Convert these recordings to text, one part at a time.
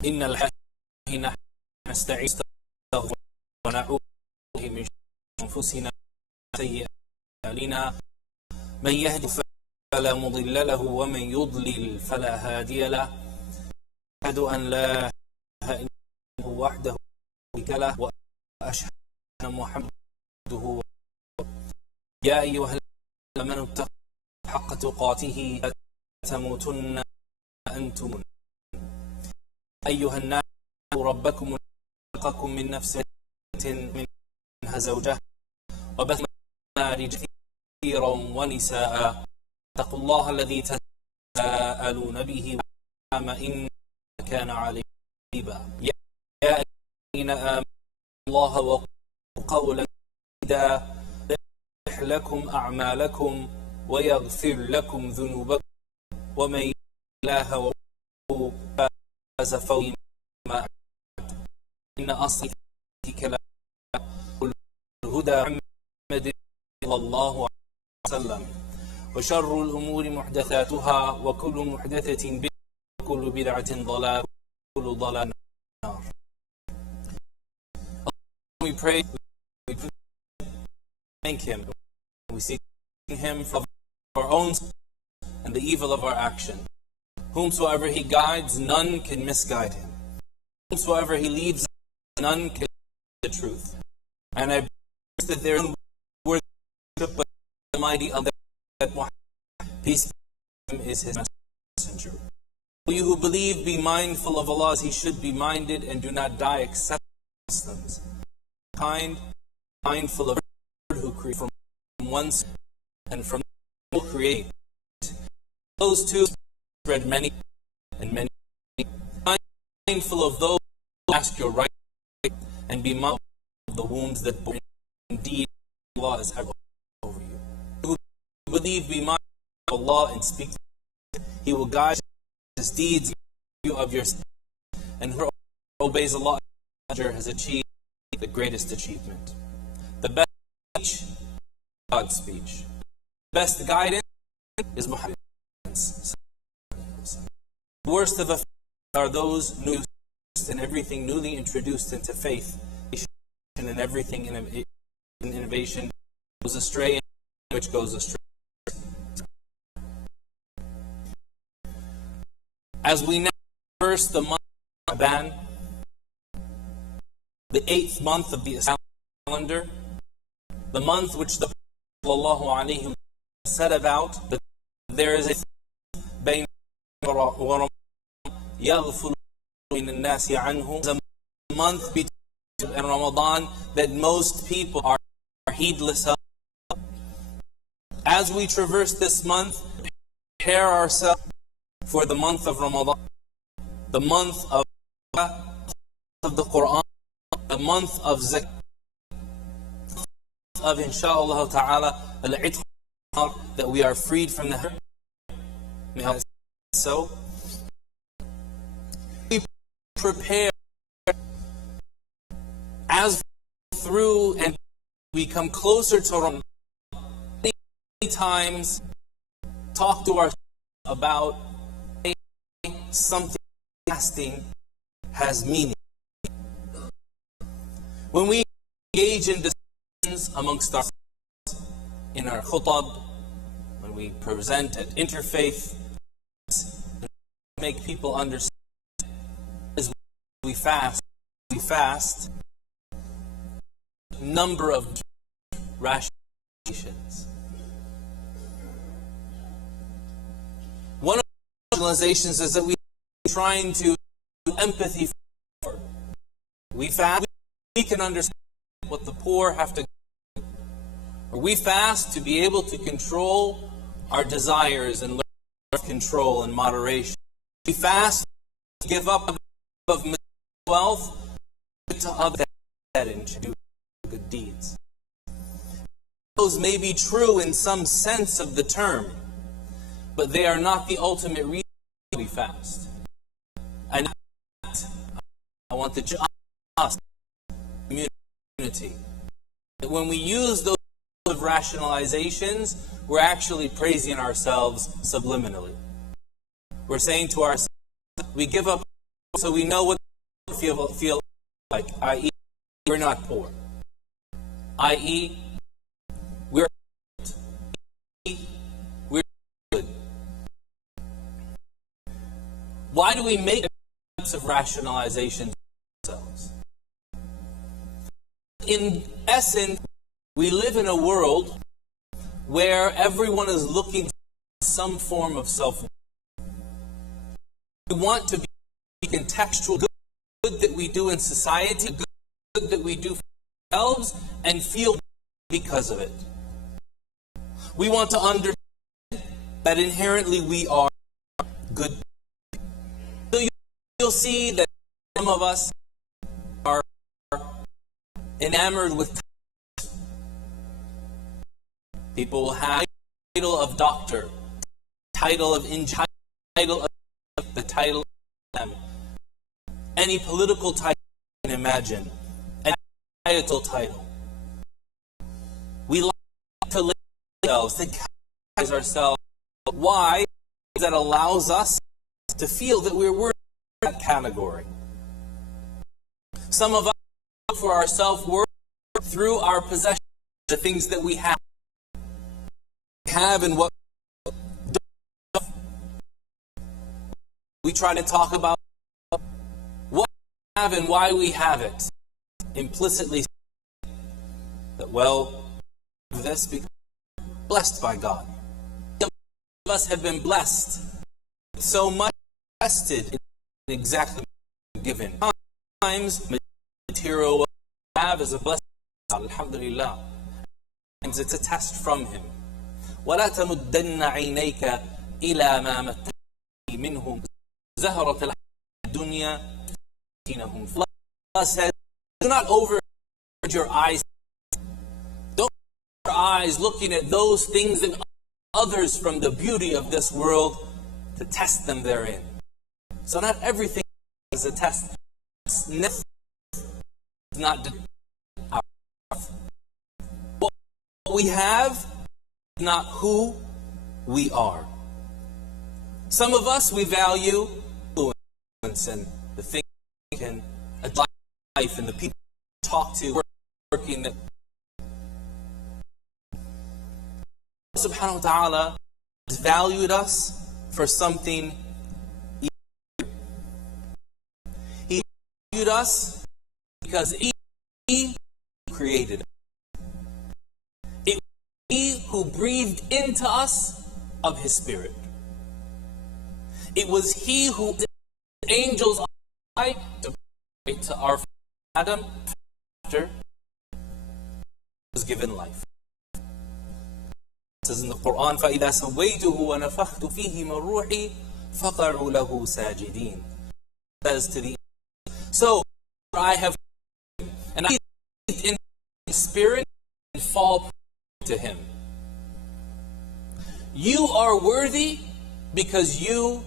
إن الحمد لله نستعين ونعوذ من أنفسنا وسيئات أعمالنا من يهد فلا مضل له ومن يضلل فلا هادي له أشهد أن لا إله إلا الله وحده لا شريك له وأشهد أن محمدا يا أيها الذين آمنوا اتقوا حق تقاته لا تموتن أنتم أيها الناس ربكم خلقكم من نفس منها زوجها وبث منهما رجالا كثيرا ونساء اتقوا الله الذي تساءلون به والأرحام إن كان عليكم رقيبا يا أيها الذين آمنوا الله وقولوا قولا سديدا يصلح لكم أعمالكم ويغفر لكم ذنوبكم ومن يطع الله ورسوله فاز فوزا عظيما إن أصدق كلام الهدى محمد صلى الله عليه وسلم وشر الأمور محدثاتها وكل محدثة بدعة وكل بدعة ضلالة وكل ضلالة النار. We pray, we thank Him, we seek Him for our own and the evil of our action. Whomsoever He guides, none can misguide him. Whomsoever He leaves, none can lead the truth. And I believe that there is no worthy worship but the Almighty Allah, that Muhammad, peace be upon him, is His messenger. O you who believe, be mindful of Allah as He should be minded, and do not die except Muslims. Mindful of God who created from one and from all create. Those two spread many and many. Mindful of those who ask your right, and be mindful of the wounds that bore. Indeed, Allah is ever over you. Who believe, be mindful of Allah and speak. He will guide His deeds you of your sin, and whoever obeys Allah has achieved the greatest achievement. The best speech, God's speech. The best guidance is Muhammad's. The worst of offenses are those new and everything newly introduced into faith, and everything in innovation goes astray, and which goes astray. As we now reverse the month of Ramadan, the 8th month of the Islamic calendar, the month which the Prophet ﷺ said about, that there is a بين ورمضان يغفل من الناس عنه, a month between and Ramadan that most people are heedless of. As we traverse this month, prepare ourselves for the month of Ramadan, the month of the Quran, the month of Zakat, of inshaAllah ta'ala al-'itq, that we are freed from the hurt. May Allah so. We prepare as through and we come closer to Ramadan. Many times talk to ourselves about something fasting has meaning. When we engage in discussions amongst ourselves, in our khutab, when we present at interfaith, make people understand as we fast, number of rationalizations. One of the rationalizations is that we are trying to do empathy for. We fast, we can understand what the poor have to go. Or we fast to be able to control our desires and learn self-control and moderation. We fast to give up of wealth to others and to do good deeds. Those may be true in some sense of the term, but they are not the ultimate reason we fast. And I want to judge us, community, that when we use those rationalizations, we're actually praising ourselves subliminally. We're saying to ourselves, we give up so we know what feel like, i.e., we're not poor, i.e., we're good. Why do we make types of rationalizations ourselves? In essence, we live in a world where everyone is looking for some form of self. We want to be contextual, good that we do in society, good that we do for ourselves, and feel because of it. We want to understand that inherently we are good. So you'll see that some of us are enamored with people will have the title of doctor, title of engineer, title of the title of them. Any political title you can imagine, any title. We like to label ourselves, to categorize ourselves. Why? That allows us to feel that we're worthy of that category. Some of us look for our self-worth through our possessions, the things that we have and what we try to talk about what we have and why we have it. Implicitly that, well, this because we're blessed by God. Some of us have been blessed so much, invested in exactly given. Times material what we have is a blessing. Alhamdulillah. And it's a test from Him. ولا تمدن عينيك إلى ما متعنا منهم زهرة الدنيا. Allah says, do not overload your eyes. Don't overload your eyes looking at those things and others from the beauty of this world to test them therein. So not everything is a test. It's not what we have, not who we are. Some of us, we value influence and the things and life and the people we talk to, working. Subhanahu wa ta'ala has valued us for something. He valued us because He created us. It was He who breathed into us of His Spirit. It was He who angels to our Adam after was given life. It says in the Quran, فَإِذَا سَوَّيْتُهُ وَنَفَخْتُ فِيهِ مِنْ رُوحِي فَقَعُوا لَهُ سَاجِدِينَ. Says to the so I have and I in spirit and fall to Him. You are worthy because you,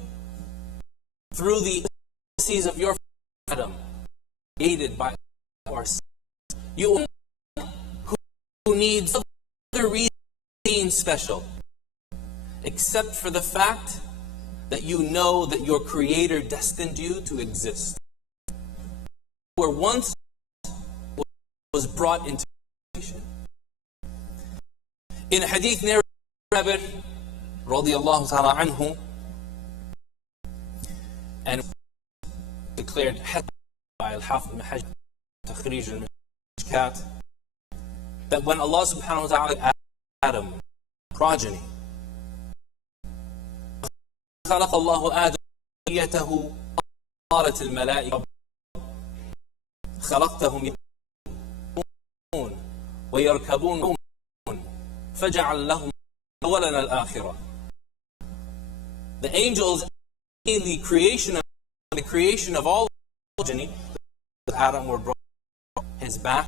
through the mercies of your Adam, aided by our sins. You who needs other reason being special, except for the fact that you know that your Creator destined you to exist. Where once was brought into creation. In a hadith narrated by Jabir radiyallahu ta'ala anhu, and declared by Al-Hafidh ibn Hajar Takhrij al-Zakat, that when Allah subhanahu wa ta'ala asked Adam, progeny, خلق الله آدم ذريته قالت الملائكة خلقتهم يركبون ويركبون فجعل لهم أولا الآخرة. The angels in the creation of all progeny, Adam were brought his back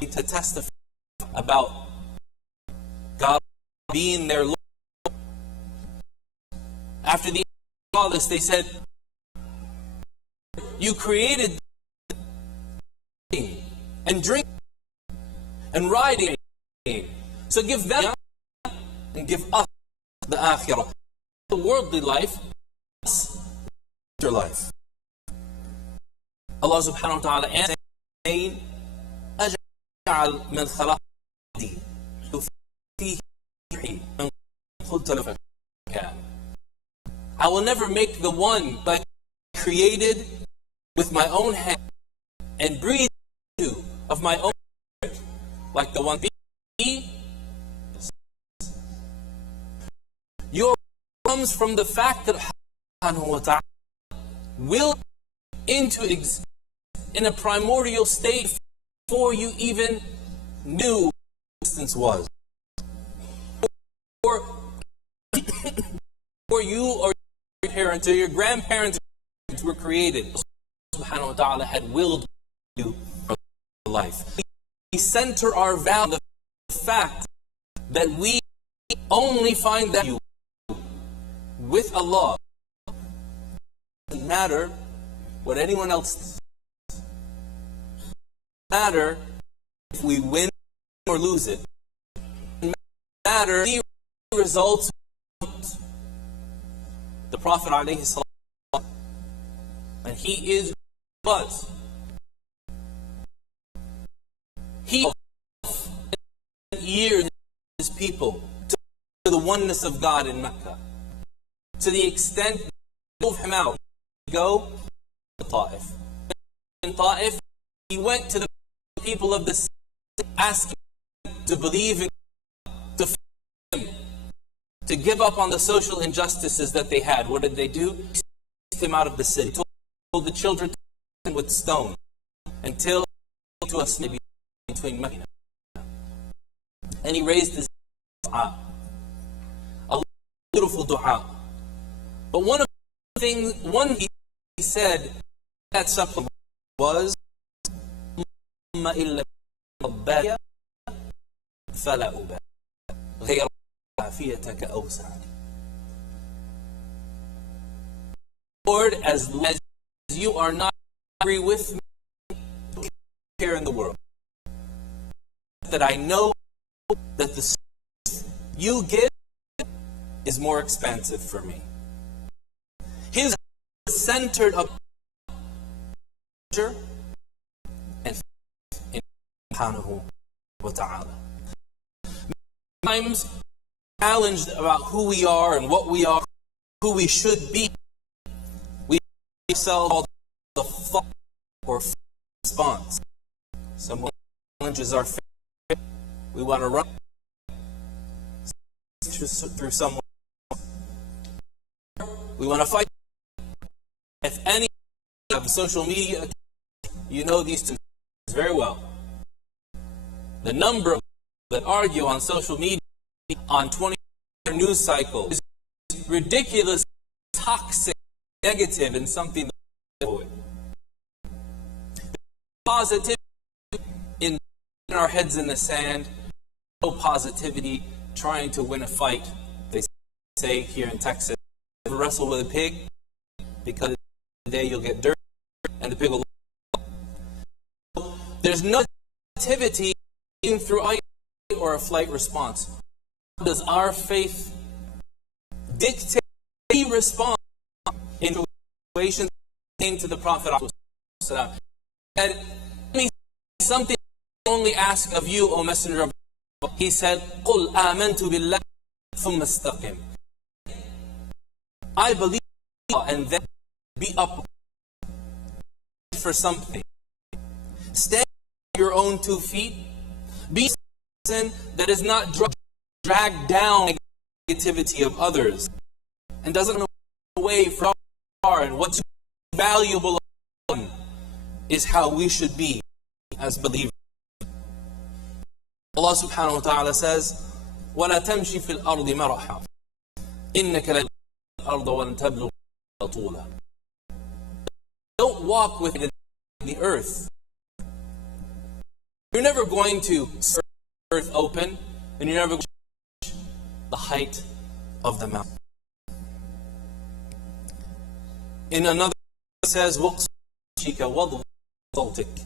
to testify about God being their Lord. After the all this, they said, you created and drink and riding, so give them and give us the akhirah, the worldly life, your life. Allah subhanahu wa ta'ala answered saying, أَجْعَلْ مَنْ خَلَقْتِ فِيهِ مَنْ قُلْتَ لَهُ كَانَ. I will never make the one that I created with my own hand and breathe into of my own spirit, like the one be. Your comes from the fact that subhanahu wa ta'ala will into existence in a primordial state before you even knew what existence was. Or you or your parents or your grandparents were created, subhanahu wa ta'ala had willed you for life. We center our value on the fact that we only find that you with Allah. It doesn't matter what anyone else thinks. It doesn't matter if we win or lose it. It doesn't matter the results. The Prophet ﷺ, and he is was. He years his people to the oneness of God in Mecca, to the extent they drove him out. Go to Ta'if. In Ta'if, he went to the people of the city, asking to believe in God, to give up on the social injustices that they had. What did they do? They chased him out of the city. Told the children to hit him with stone until to us maybe between Mecca. And he raised his dua, a beautiful dua. But one of the things, he said that supplement was, Lord, as you are not angry with me, care in the world, that I know that the strength you give is more expansive for me. His centered up and in subhanahu wa ta'ala. Times challenged about who we are and what we are, who we should be. We ourselves the thought or response. Someone challenges our faith. We want to run through someone. We want to fight. If any of social media, you know these two very well. The number that argue on social media, on 24 news cycles, is ridiculous, toxic, negative, and something that positivity in our heads in the sand, no positivity, trying to win a fight. They say here in Texas, never wrestle with a pig, because the day you'll get dirt and the pig will. There's no activity in through fight or a flight response. Does our faith dictate any response in situations? Came to the Prophet ﷺ, and me something I only ask of you, O Messenger of Allah. He said, "Qul amantu billah thumma istaqim." I believe in Allah, and then be up for something. Stand on your own 2 feet. Be a person that is not dragged down the negativity of others and doesn't know away from our and what's valuable is how we should be as believers. Allah subhanahu wa ta'ala says, وَلَا تَمْشِ فِي الْأَرْضِ مَرَحًا إِنَّكَ لَن الْأَرْضَ وَلَن تَبْلُغَ طُولًا. Don't walk with the earth. You're never going to see the earth open, and you're never going to reach the height of the mountain. In another it says, وَقْصِكَ وَضْغَ صَوْتِكَ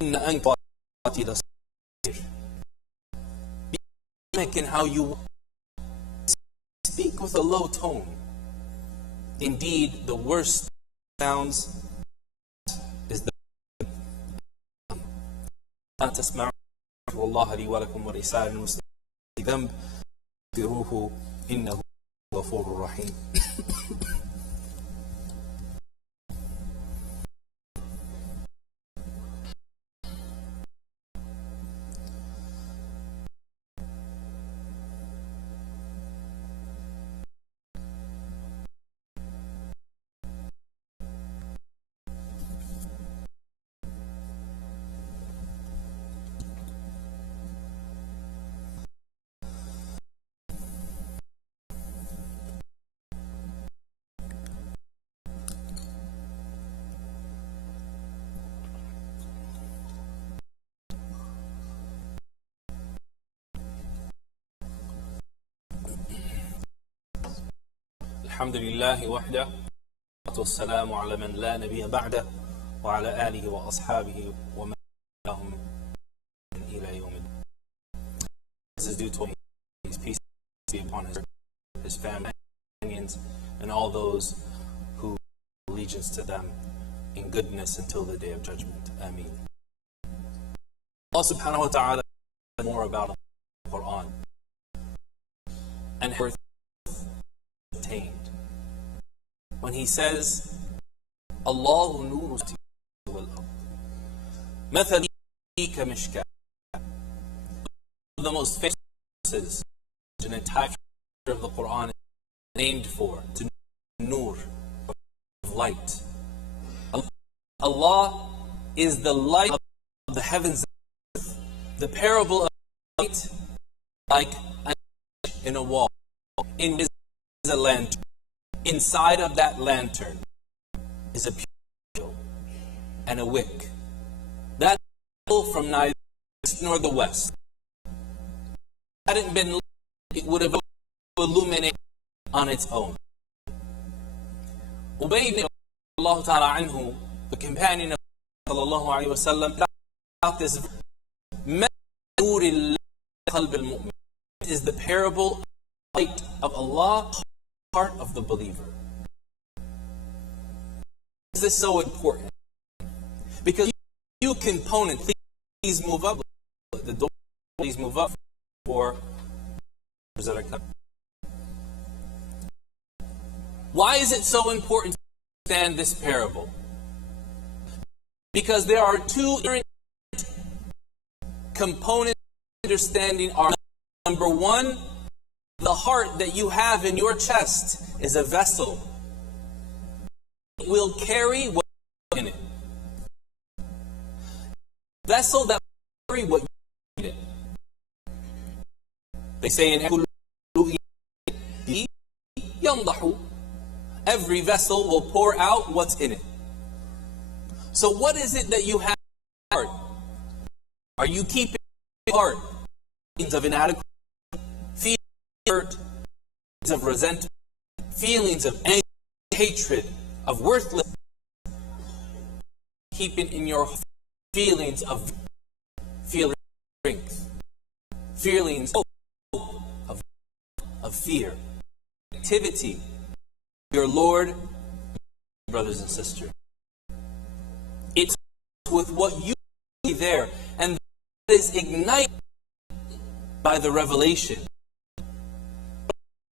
إِنَّ أَنْكَ لَصَغِيرٌ. Be dynamic in how you speak with a low tone. Indeed, the worst sounds is the تسمعون والله لي ولكم ولسائر المسلمين ذنب استغفروه إنه غفور رحيم. الحمد لله وحده والسلام على من لا نبي بعده وعلى آله وأصحابه ومن لهم إلى يوم الدين. This is due to his peace be upon his family, companions, and all those who allegiance to them in goodness until the day of judgment. Ameen. Allah subhanahu wa ta'ala more about the Quran and her attained. When he says, Allahu nuru wal ard. Mathali kamishka. The most famous verses in the entire of the Quran is named for, to nur, of light. Allah is the light of the heavens and earth. The parable of light like in a wall. In is a lantern. Inside of that lantern is a pure and a wick. That from neither the east nor the west. Hadn't been lit, it would have illuminated on its own. Ubay ibn Allah ta'ala anhu, the companion of sallallahu alayhi wa sallam, about this is the parable of the light of Allah, heart of the believer. Is this so important? Because you component, please move up. The door, please move up for Zakat. Why is it so important to understand this parable? Because there are two components of understanding. Are number one, the heart that you have in your chest is a vessel. It will carry what in it. Vessel that will carry what you in it. They say in every vessel will pour out what's in it. So what is it that you have in your heart? Are you keeping your heart feelings of inadequacy, feelings of hurt, feelings of resentment, feelings of anger, hatred, of worthlessness? Keeping in your heart feelings of strength, feelings of fear, activity, your Lord, brothers and sisters. It's with what you see there, and that is ignited by the revelation.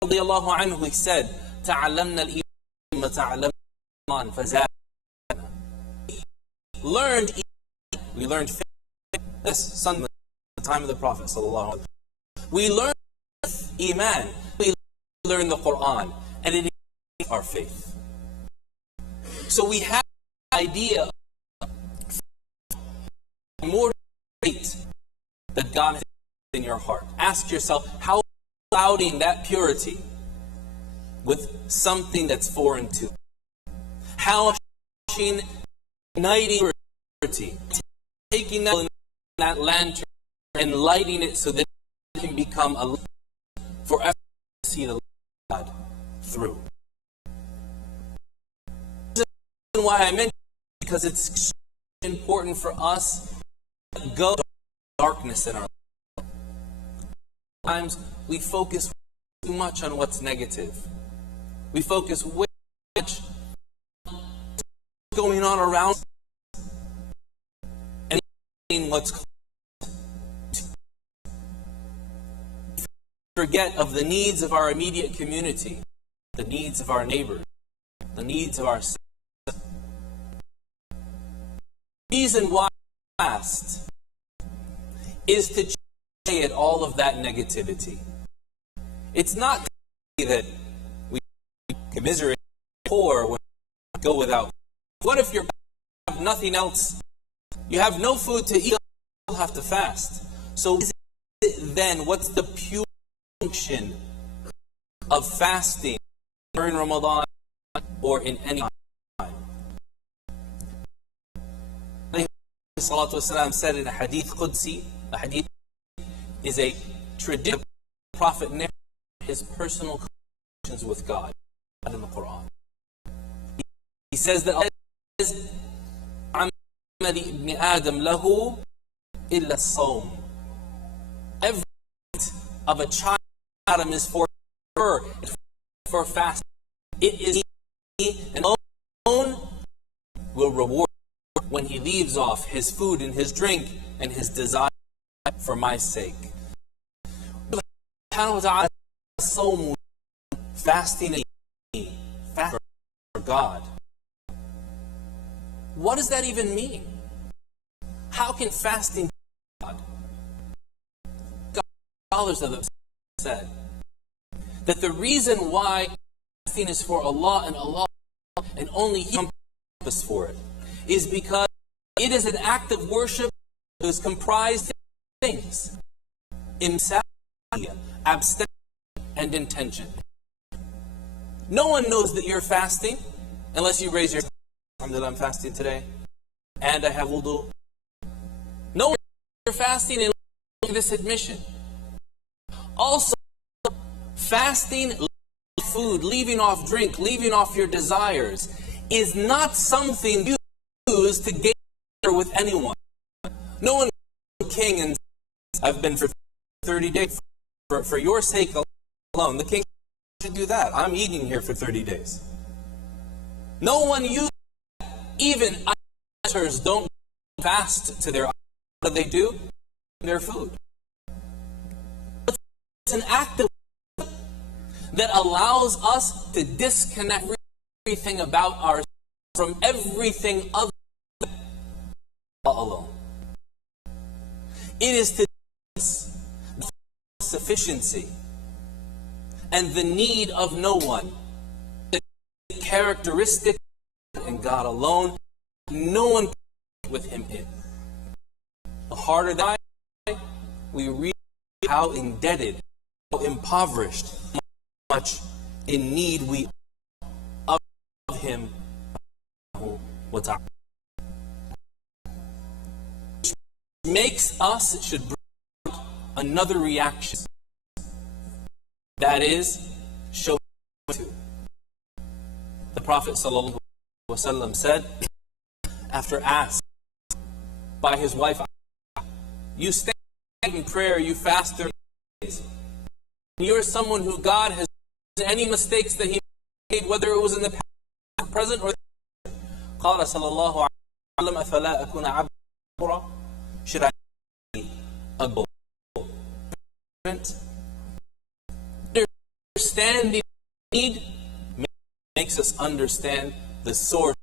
Radiallahu anhu, he said, تعلمنا الإيمان وتعلمنا فزادنا. Learned, we learned faith. This Sunday, the time of the Prophet sallallahu alaihi wasallam. We learned Iman, we learned the Quran, and it is our faith. So we have the idea of more great that God has in your heart. Ask yourself, how clouding that purity with something that's foreign to? How igniting purity, taking that lantern and lighting it so that it can become a light for us to see the God through. This is why I mentioned it, because it's important for us to go to darkness in our life. Sometimes we focus too much on what's negative. We focus way too much on what's going on around us and what's forget of the needs of our immediate community, the needs of our neighbors, the needs of our citizens. The reason why I fast is to chase at all of that negativity. It's not that we commiserate poor when we go without. What if you have nothing else? You have no food to eat, you'll have to fast. So then, what's the pure function of fasting during Ramadan or in any time? Salatu wasalam said in a hadith Qudsi, a hadith is a tradition of the Prophet narrated his personal conversations with God in the Quran. He says that Allah says, ibn Adam lahu illa as-sawm. Every act of a child Adam is for fasting. It is he and alone will reward when he leaves off his food and his drink and his desire for my sake. Fasting for God. What does that even mean? How can fasting be God? Scholars have said that the reason why fasting is for Allah and only He purpose for it is because it is an act of worship that is comprised of things: imsak, abstention, and intention. No one knows that you're fasting unless you raise your hand. Alhamdulillah, I'm fasting today, and I have wudu. No one knows you're fasting unless you make this admission. Also, fasting, food, leaving off drink, leaving off your desires, is not something you use to gain with anyone. No one is king and I've been for 30 days for your sake alone. The king should do that. I'm eating here for 30 days. No one uses that. Even idolaters don't fast to their idols. What do they do? Their food. It's an act of that allows us to disconnect everything about ourselves from everything other than Allah alone. It is to the sufficiency and the need of no one. The characteristic in God alone, no one with Him in. The harder that we realize how indebted, how impoverished, how much in need we are of Him. Which makes us, it should bring another reaction. That is, show to. The Prophet ﷺ said, after asked by his wife, you stand in prayer, you fast 30 days. You're someone who God has any mistakes that He made, whether it was in the past, present, or قال صلى الله عليه وسلم أفلا أكون عبدا. Should I be a goal? Understanding need makes us understand the source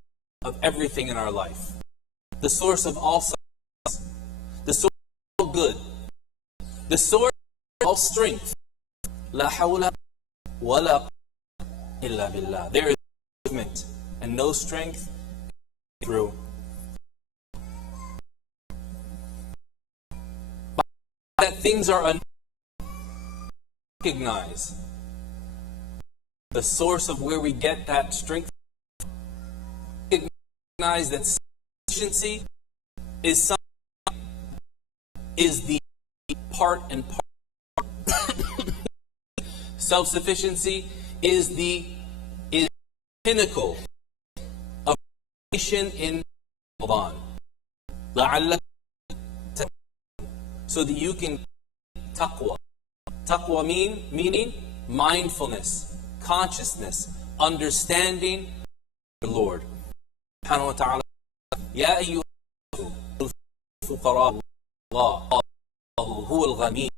of everything in our life, the source of all success, the source of all good, the source of all strength. لا حول ولا قوة إلا بالله. There is movement and no strength through. That things are unrecognized. The source of where we get that strength. Recognize that sufficiency is the part and part. Self-sufficiency is the pinnacle of nation in Ramadan. So that you can taqwa. Taqwa meaning mindfulness, consciousness, understanding the Lord. Subhanahu wa ta'ala. Ya ayyuha al-fuqara Allah huwa al-ghani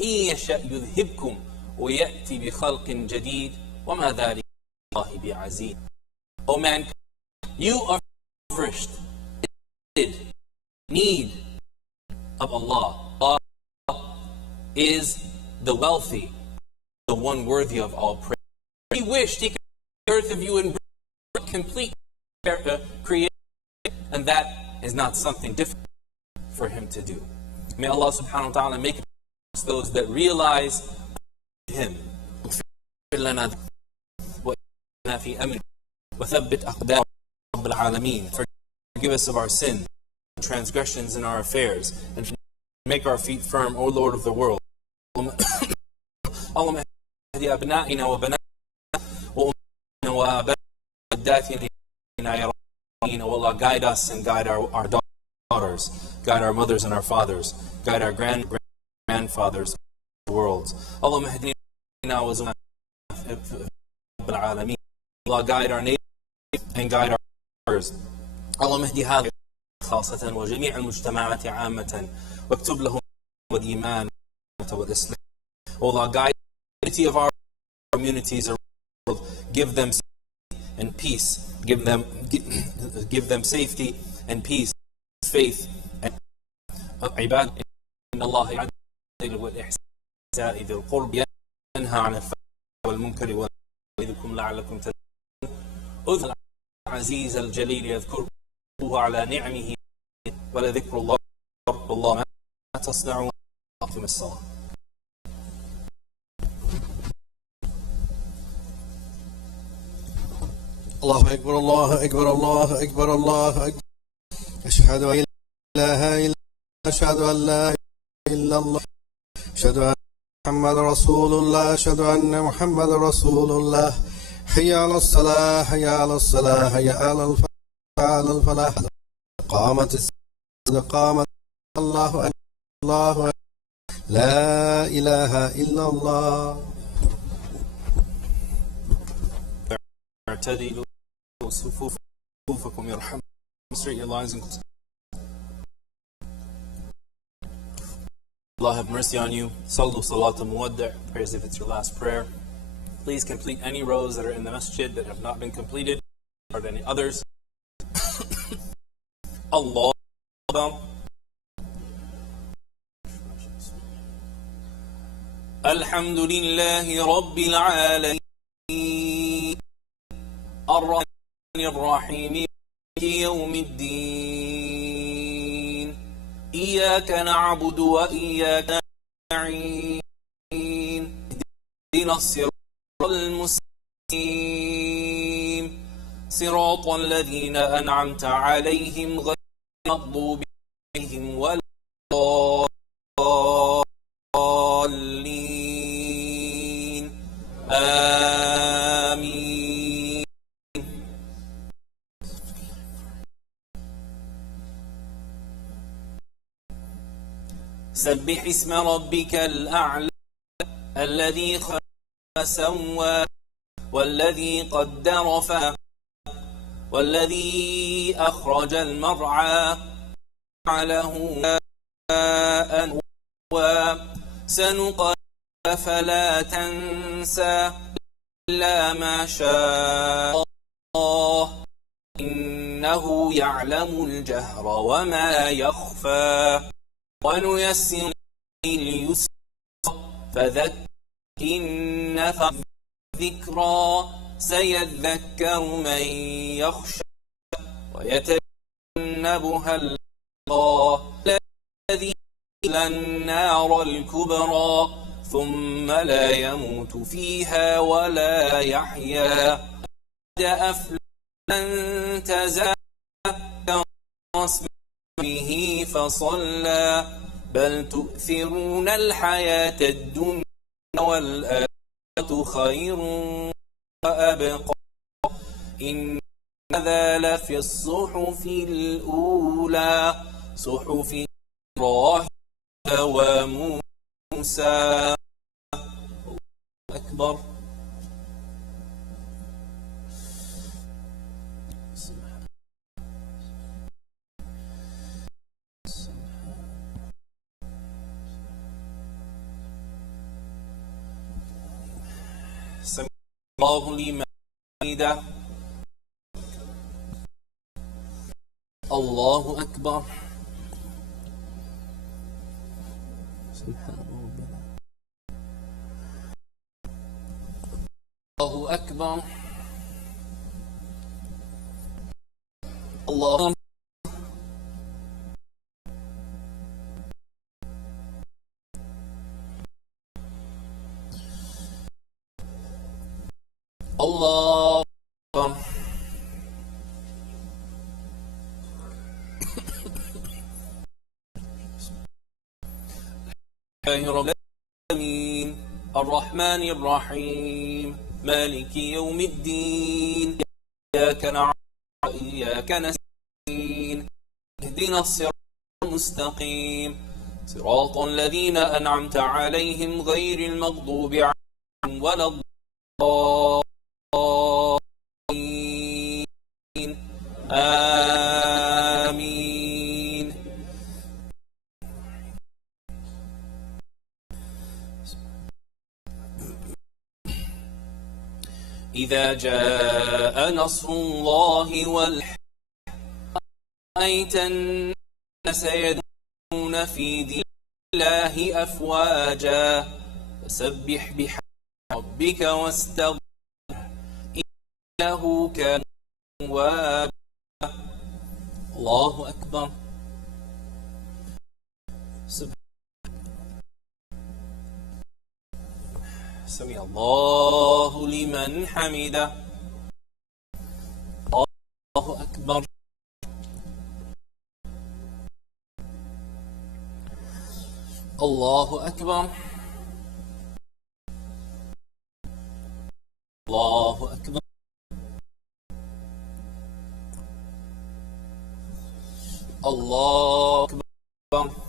إن يشأ يذهبكم ويأتي بخلق جديد وما ذلك الله بعزيز. O man, you are first need of Allah. Allah is the wealthy, the one worthy of all praise. If He wished, He could take the earth of you and bring complete creation, and that is not something difficult for Him to do. May Allah subhanahu wa ta'ala make those that realize Him. وثبت أقدام رب العالمين. Forgive us of our sins, transgressions in our affairs, and make our feet firm, O Lord of the world. اللهم اهدي أبنائنا وبناتنا وأمنا وأبنائنا يا رب. Allah, guide us and guide our daughters, guide our mothers and our fathers, guide our grandfathers, the world. اللهم اهدنا وزوجنا رب العالمين. Allah, guide our neighbors and guide our neighbors. اللهم اهدي هذه خاصة وجميع المجتمعات عامة واكتب لهم الإيمان والإسلام. Allah, guide the unity of our communities around the world. Give them safety and peace. Give them safety and peace, faith and عباد. إن الله يعدل والإحسان ذي القرب ينهى عن الفحشاء والمنكر ويعظكم لعلكم تذكرون. اذكروا العزيز الجليل يذكركم على نعمه ولذكر الله والله ما تصنعون. أقم الصلاة. الله أكبر الله أكبر الله أكبر الله أكبر. أشهد أن لا إله إلا الله أشهد أن لا إله إلا الله أشهد أن محمد رسول الله أشهد أن محمد رسول الله. حي على الصلاة حي على الصلاة حي على الفلاح. قامت الصلاة قامت. الله أكبر الله أكبر. لا إله إلا الله. اعتدلوا صفوفكم يرحم. Straighten your lines and Allah have mercy on you. Sallu salat al-muwadda'. Pray as if it's your last prayer. Please complete any rows that are in the masjid that have not been completed, or any others. Allah Akbar. Alhamdulillahi Rabbil Alameen. Ar-Rahman Ar-Rahim. يوم الدين. إياك نعبد وإياك نستعين. اهدنا الصراط المستقيم صراط الذين أنعمت عليهم غير المغضوب عليهم ولا الضالين. آمين. سبح اسم ربك الأعلى الذي خلق فسوى والذي قدر فهدى والذي أخرج المرعى فجعله ماء سنقرئك فلا تنسى إلا ما شاء الله إنه يعلم الجهر وما يخفى ونيسر لليسرى فذكر إن نفعت الذكرى سيذكر من يخشى ويتجنبها الأشقى الذي يصلى النار الكبرى ثم لا يموت فيها ولا يحيا. قد أفلح من تزكى به فصلى بل تؤثرون الحياة الدنيا والآخرة خير وأبقى إن هذا لفي الصحف الأولى صحف إبراهيم وموسى. أكبر. الله لمن حمده الله أكبر سبحان ربنا الله أكبر الله الله أكبر الله رب العالمين الرحمن الرحيم مالك يوم الدين إياك نعبد وإياك نستعين اهدنا الصراط المستقيم صراط الذين أنعمت عليهم غير المغضوب عليهم ولا الضالين آمين إذا جاء نصر الله والفتح رأيت الناس يدخلون في دين الله أفواجا فسبح بحمد ربك واستغفره إنه كان توابا الله أكبر سمع الله لمن حمده الله أكبر الله أكبر الله أكبر الله أكبر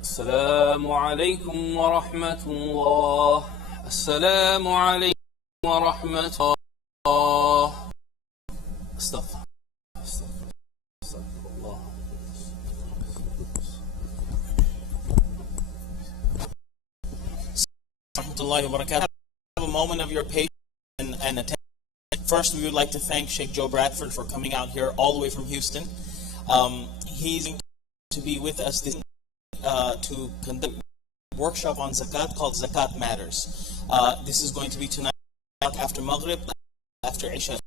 السلام عليكم ورحمة الله السلام عليكم ورحمة الله استغفر الله Warahmatullahi wabarakatuh. Have a moment of your patience and attention. First, we would like to thank Sheikh Joe Bradford for coming out here all the way from Houston. He's to be with us to conduct a workshop on Zakat called Zakat Matters. This is going to be tonight after Maghrib, after Isha.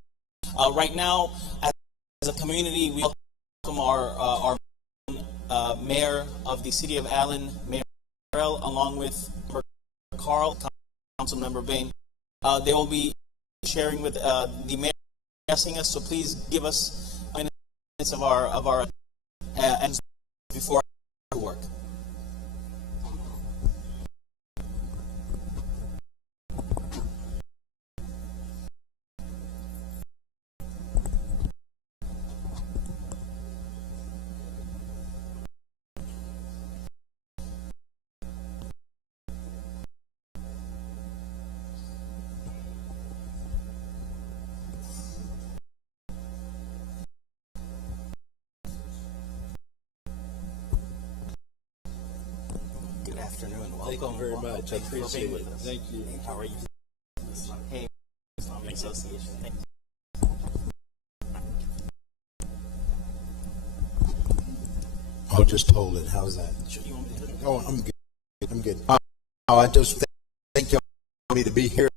Right now, as a community, we welcome our mayor of the city of Allen, Mayor Farrell, along with Carl, Council Member Bain. They will be sharing with the mayor asking us, so please give us minutes of our and before work. Thank you very much. I appreciate it. Thank you. How are you? Hey, Islamic Association. Thank you. I'll just hold it. How's that? Oh, I'm good. I'm good. I just thank you for me to be here.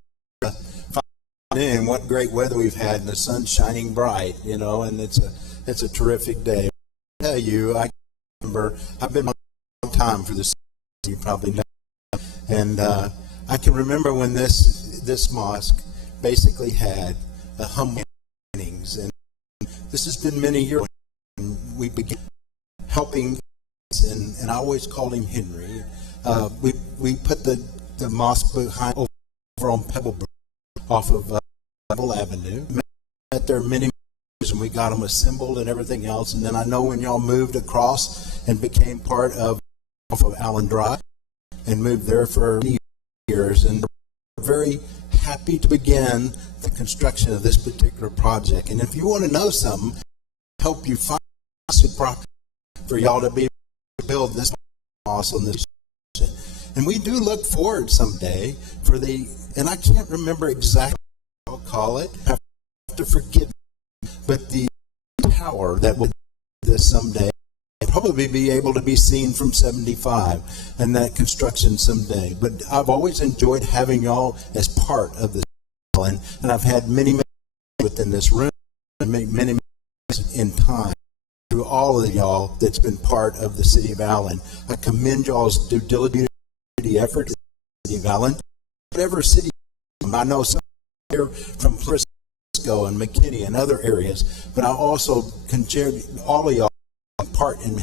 And what great weather we've had, and the sun's shining bright, and it's a terrific day. I tell you, I remember I've been a long time for this. You probably know. And I can remember when this mosque basically had a humble beginnings, and this has been many years. And we began helping, and I always called him Henry. we put the mosque behind over on Pebblebrook off of Pebble Avenue. Met there many years, and we got them assembled and everything else. And then I know when y'all moved across and became part of off of Allen Drive and moved there for many years, and we're very happy to begin the construction of this particular project. And if you want to know something, help you find a property for y'all to be able to build this mosque on this. And we do look forward someday for and I can't remember exactly what I'll call it, I have to forgive me, but the tower that will do this someday will probably be able to be seen from 75 and that construction someday. But I've always enjoyed having y'all as part of this, and I've had many within this room, many in time, through all of y'all that's been part of the City of Allen. I commend y'all's due diligence effort in the City of Allen. Whatever city, I know some here from Frisco and McKinney and other areas, but I also consider all of y'all part in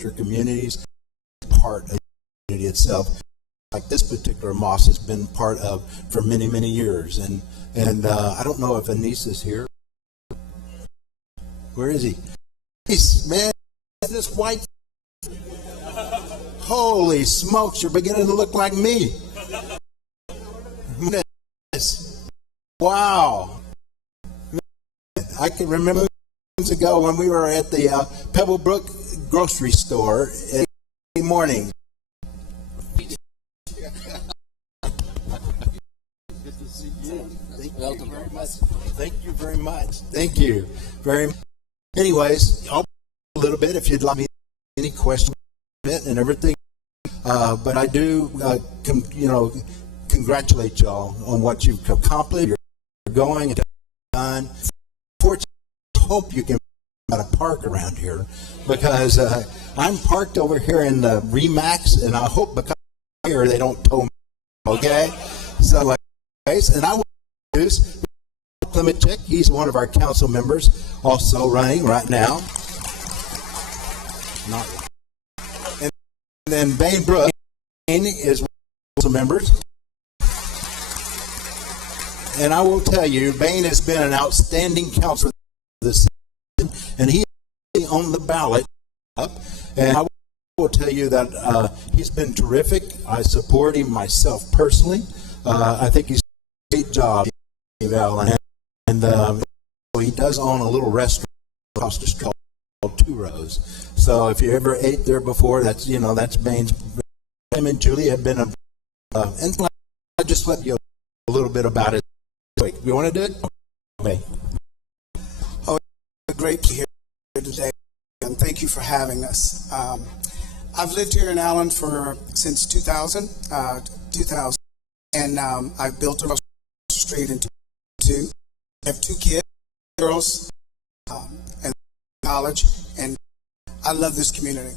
your communities, part of the community itself, like this particular mosque has been part of for many, many years. And I don't know if Anis is here. Where is he? He's, man, this white. Holy smokes, you're beginning to look like me. Wow. I can remember months ago when we were at the Pebblebrook grocery store in the morning. Good to see you. Thank you very much. Thank you very much. Thank you very much. Anyways, I'll a little bit if you'd like me any questions and everything. But I do, congratulate y'all on what you've accomplished. You're going and done. Fortunately, I hope you can find a park around here, because I'm parked over here in the Remax, and I hope because here they don't tow me. Okay, so and I will introduce Klimacheck. He's one of our council members, also running right now. And then Bain Brooks is one of our council members. And I will tell you, Bain has been an outstanding councilor this season, and he is on the ballot up. And I will tell you that he's been terrific. I support him myself personally. I think he's done a great job, and he does own a little restaurant across the street called Two Rows. So if you ever ate there before, that's Bain's. Him and Julie have been and I just let you a little bit about it. Wait, we want to do it? Okay. Oh, it's great to hear today, and thank you for having us. I've lived here in Allen since 2000, and I built a street in 2002. I have 2 kids, girls, and college, and I love this community.